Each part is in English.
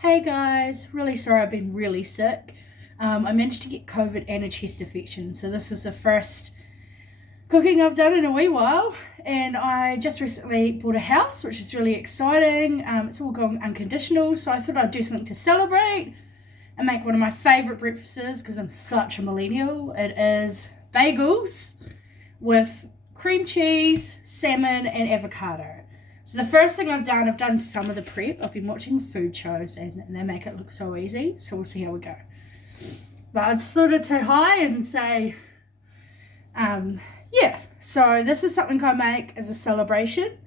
Hey guys, really sorry I've been really sick. I managed to get COVID and a chest infection, so this is the first cooking I've done in a wee while. And I just recently bought a house, which is really exciting. It's all going unconditional, so I thought I'd do something to celebrate and make one of my favourite breakfasts because I'm such a millennial. It is bagels with cream cheese, salmon, and avocado. So the first thing I've done some of the prep. I've been watching food shows and they make it look so easy. So we'll see how we go. But I just thought I'd say hi and say, yeah. So this is something I make as a celebration.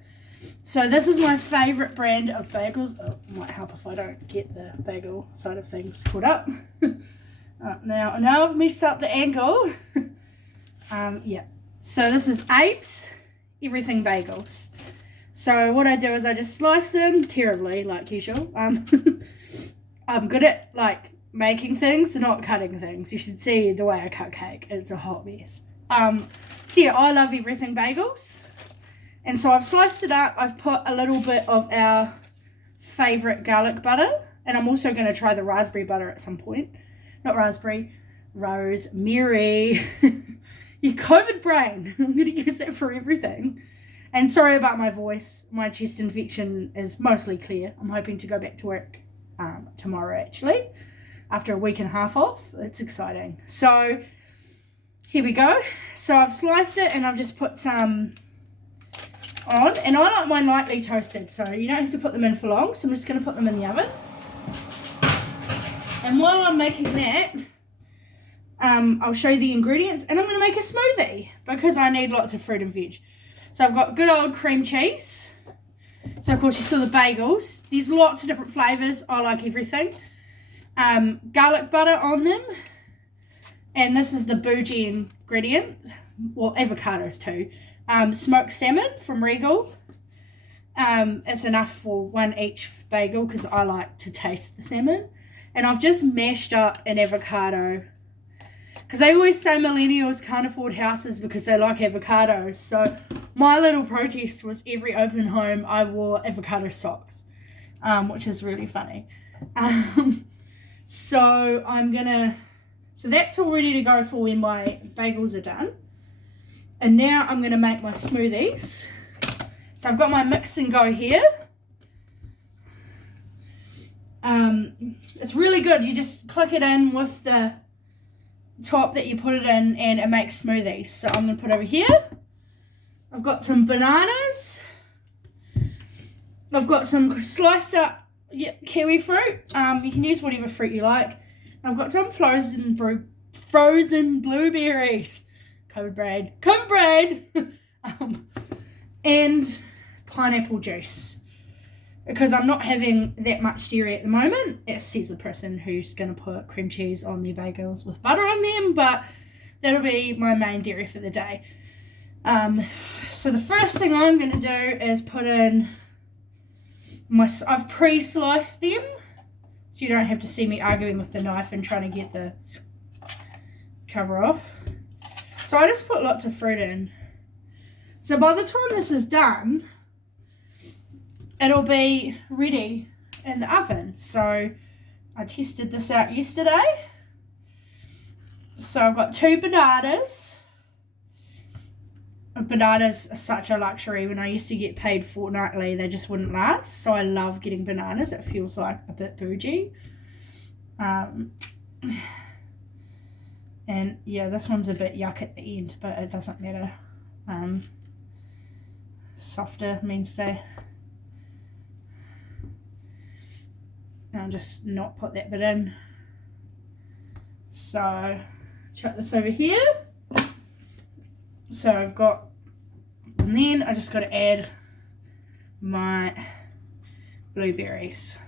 So this is my favourite brand of bagels. Oh, it might help if I don't get the bagel side of things caught up. Now I've messed up the angle. Yeah. So this is Apes Everything Bagels. So what I do is I just slice them terribly, like usual. I'm good at making things, not cutting things. You should see the way I cut cake. It's a hot mess. So yeah, I love everything bagels. And so I've sliced it up. I've put a little bit of our favourite garlic butter. And I'm also going to try the raspberry butter at some point. Not raspberry, rosemary. Your COVID brain. I'm going to use that for everything. And sorry about my voice. My chest infection is mostly clear. I'm hoping to go back to work tomorrow, actually, after a week and a half off. It's exciting. So here we go. So I've sliced it and I've just put some on. And I like mine lightly toasted, so you don't have to put them in for long. So I'm just going to put them in the oven. And while I'm making that, I'll show you the ingredients. And I'm going to make a smoothie because I need lots of fruit and veg. So I've got good old cream cheese. So of course you saw the bagels. There's lots of different flavours. I like everything. Garlic butter on them. And this is the bougie ingredient. Well, avocados too. Smoked salmon from Regal. It's enough for one each bagel because I like to taste the salmon. And I've just mashed up an avocado. Because they always say millennials can't afford houses because they like avocados. So my little protest was every open home I wore avocado socks, which is really funny. So that's all ready to go for when my bagels are done. And now I'm going to make my smoothies. So I've got my mix and go here. It's really good. You just click it in with the top that you put it in and it makes smoothies. So I'm going to put over here. I've got some bananas. I've got some sliced up kiwi fruit. You can use whatever fruit you like. I've got some frozen blueberries. COVID brain. And pineapple juice. Because I'm not having that much dairy at the moment. It says the person who's going to put cream cheese on their bagels with butter on them, but that'll be my main dairy for the day. So the first thing I'm going to do is put in I've pre-sliced them, so you don't have to see me arguing with the knife and trying to get the cover off. So I just put lots of fruit in. So by the time this is done, it'll be ready in the oven. So I tested this out yesterday. So I've got 2 bananas. Bananas are such a luxury. When I used to get paid fortnightly, they just wouldn't last. So I love getting bananas. It feels like a bit bougie. And yeah, this one's a bit yuck at the end, but it doesn't matter. Softer means they... I'll just not put that bit in. So, chuck this over here. So I've got, and then I just got to add my blueberries.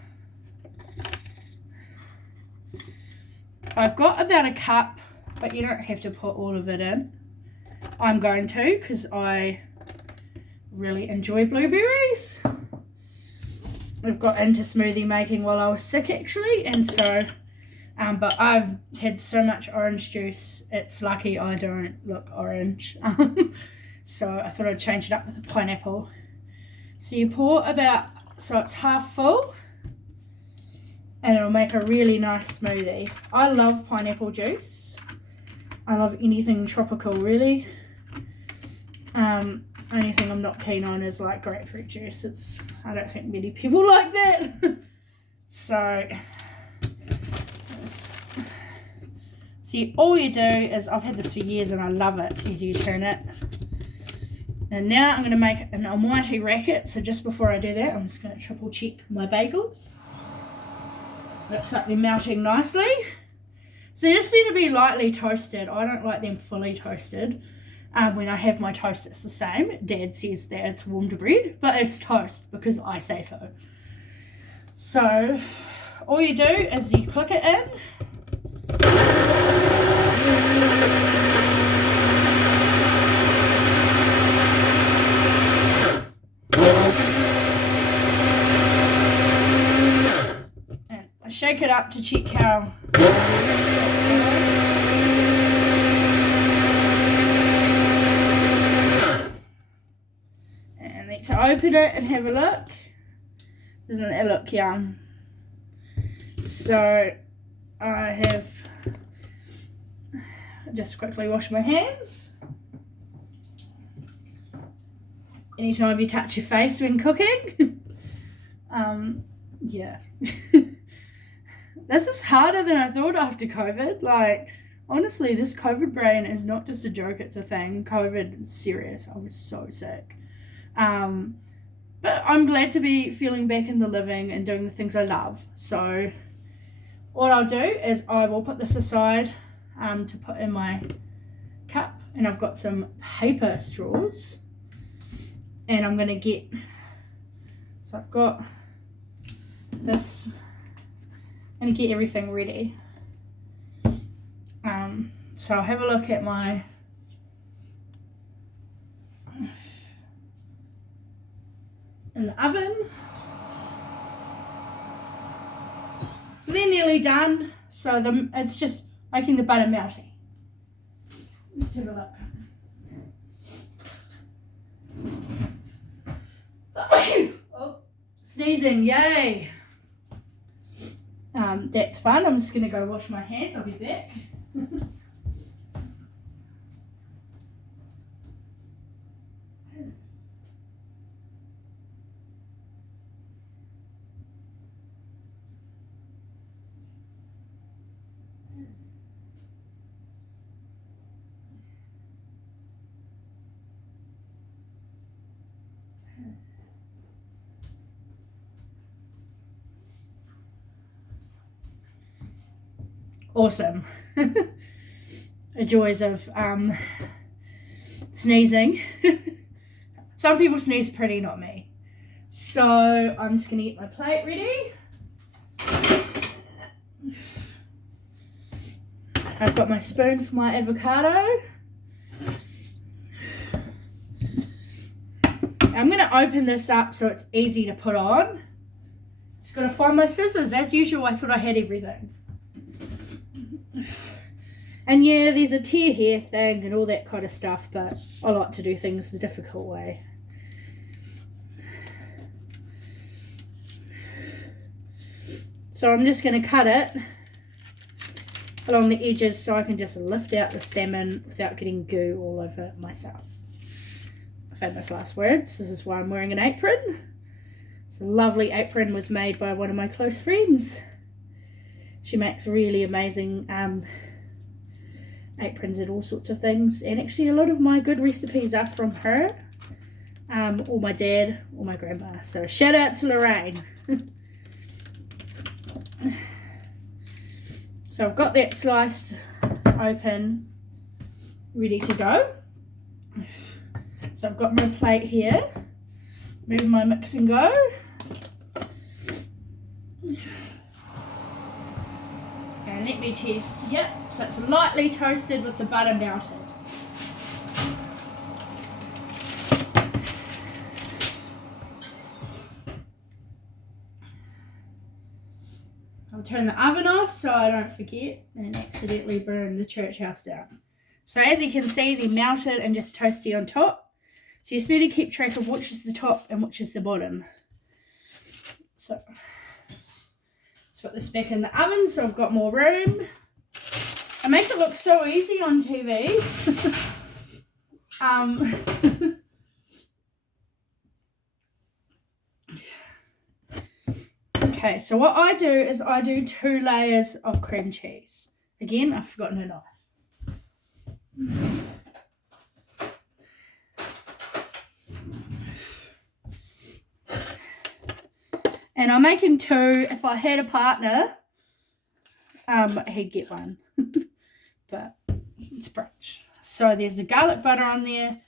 I've got about a cup, but you don't have to put all of it in. I'm going to because I really enjoy blueberries. I've got into smoothie making while I was sick actually, and so but I've had so much orange juice, it's lucky I don't look orange. So I thought I'd change it up with a pineapple. So you pour about, so it's half full, and it'll make a really nice smoothie. I love pineapple juice. I love anything tropical, really. Only thing I'm not keen on is like grapefruit juice. I don't think many people like that. So all you do is, I've had this for years and I love it, is you turn it. And now I'm going to make an almighty racket. So just before I do that, I'm just going to triple check my bagels. Looks like they're melting nicely. So they just need to be lightly toasted. I don't like them fully toasted. When I have my toast, it's the same. Dad says that it's warmed bread, but it's toast because I say so. So all you do is you click it in. And I shake it up to check how it's going. To open it and have a look. Doesn't it look yum? So I have just quickly washed my hands. Anytime you touch your face when cooking. Yeah. This is harder than I thought after COVID. Like, honestly, this COVID brain is not just a joke, it's a thing. COVID is serious. I was so sick. But I'm glad to be feeling back in the living and doing the things I love. So what I'll do is I will put this aside to put in my cup, and I've got some paper straws, and I'm going to get, so I've got this, I'm going to get everything ready. So I'll have a look at my in the oven. So they're nearly done. So it's just making the butter melty. Let's have a look. Oh, sneezing, yay. That's fun. I'm just going to go wash my hands. I'll be back. Awesome. The joys of sneezing. Some people sneeze pretty, not me. So I'm just going to get my plate ready. I've got my spoon for my avocado. I'm going to open this up so it's easy to put on. Just got to find my scissors. As usual, I thought I had everything. And yeah, there's a tear hair thing and all that kind of stuff, but I like to do things the difficult way. So I'm just going to cut it along the edges so I can just lift out the salmon without getting goo all over myself. Famous last words. This is why I'm wearing an apron. It's a lovely apron, was made by one of my close friends. She makes really amazing aprons and all sorts of things, and actually a lot of my good recipes are from her, or my dad, or my grandma. So shout out to Lorraine. So I've got that sliced open, ready to go. So I've got my plate here. Move my mix and go. And let me test. Yep, so it's lightly toasted with the butter melted. I'll turn the oven off so I don't forget and accidentally burn the church house down. So as you can see, they're melted and just toasty on top. So you just need to keep track of which is the top and which is the bottom. So put this back in the oven so I've got more room. I make it look so easy on TV. Okay, so what I do is I do 2 layers of cream cheese. Again, I've forgotten a knife. And I'm making 2. If I had a partner, he'd get 1. But it's brunch. So there's the garlic butter on there.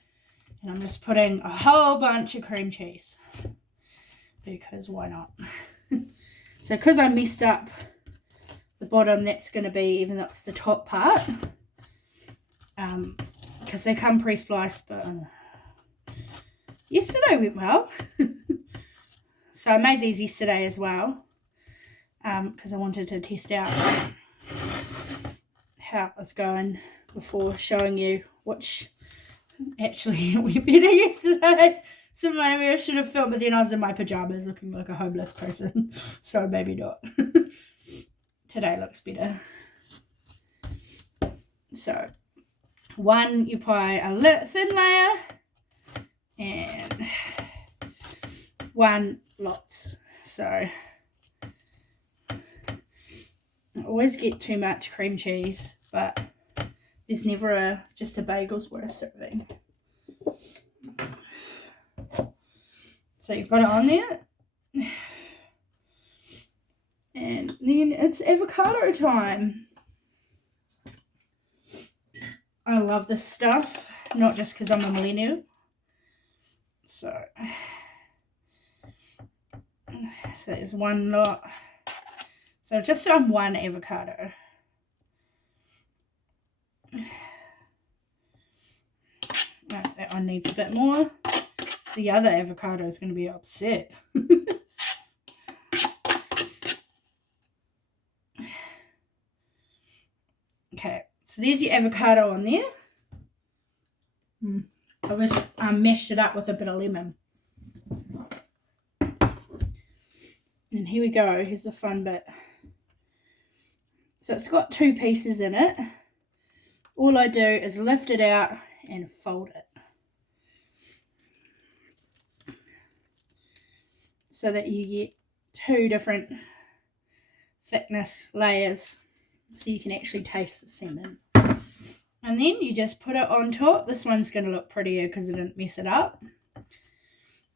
And I'm just putting a whole bunch of cream cheese. Because why not? So because I messed up the bottom, that's going to be, even though it's the top part. Because they come pre-spliced, but yesterday went well. So I made these yesterday as well. Because I wanted to test out how it was going before showing you, which actually went better yesterday. So maybe I should have filmed, but then I was in my pajamas looking like a homeless person. So maybe not. Today looks better. So 1, you apply a thin layer, and 1 lot. So I always get too much cream cheese, but there's never just a bagel's worth serving. So you put it on there, and then it's avocado time. I love this stuff, not just because I'm a millennial. So there's 1 lot. So I've just done 1 avocado. Right, that one needs a bit more. So the other avocado is going to be upset. Okay, so there's your avocado on there. I wish I mashed it up with a bit of lemon. And here we go. Here's the fun bit. So it's got 2 pieces in it. All I do is lift it out and fold it. So that you get 2 different thickness layers. So you can actually taste the salmon. And then you just put it on top. This one's going to look prettier because I didn't mess it up.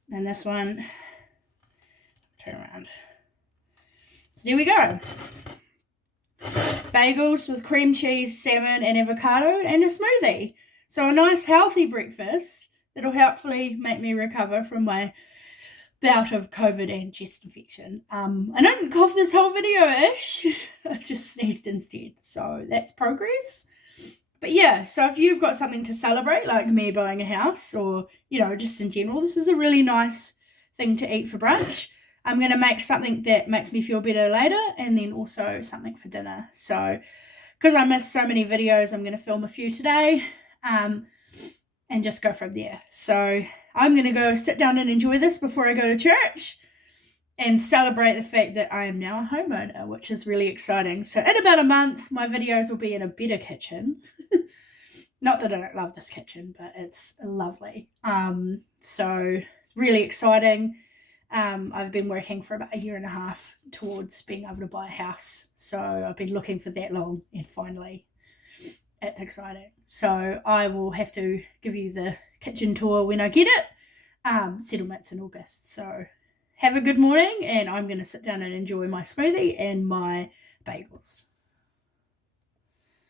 And this one, turn around. So there we go. Bagels with cream cheese, salmon and avocado and a smoothie. So a nice healthy breakfast that'll hopefully make me recover from my bout of COVID and chest infection. I didn't cough this whole video-ish. I just sneezed instead. So that's progress. But yeah, so if you've got something to celebrate, like me buying a house or, you know, just in general, this is a really nice thing to eat for brunch. I'm going to make something that makes me feel better later, and then also something for dinner. So because I missed so many videos, I'm going to film a few today and just go from there. So I'm going to go sit down and enjoy this before I go to church and celebrate the fact that I am now a homeowner, which is really exciting. So in about a month, my videos will be in a better kitchen. Not that I don't love this kitchen, but it's lovely. So it's really exciting. I've been working for about 1.5 years towards being able to buy a house. So I've been looking for that long, and finally it's exciting. So I will have to give you the kitchen tour when I get it. Settlements in August. So have a good morning, and I'm going to sit down and enjoy my smoothie and my bagels.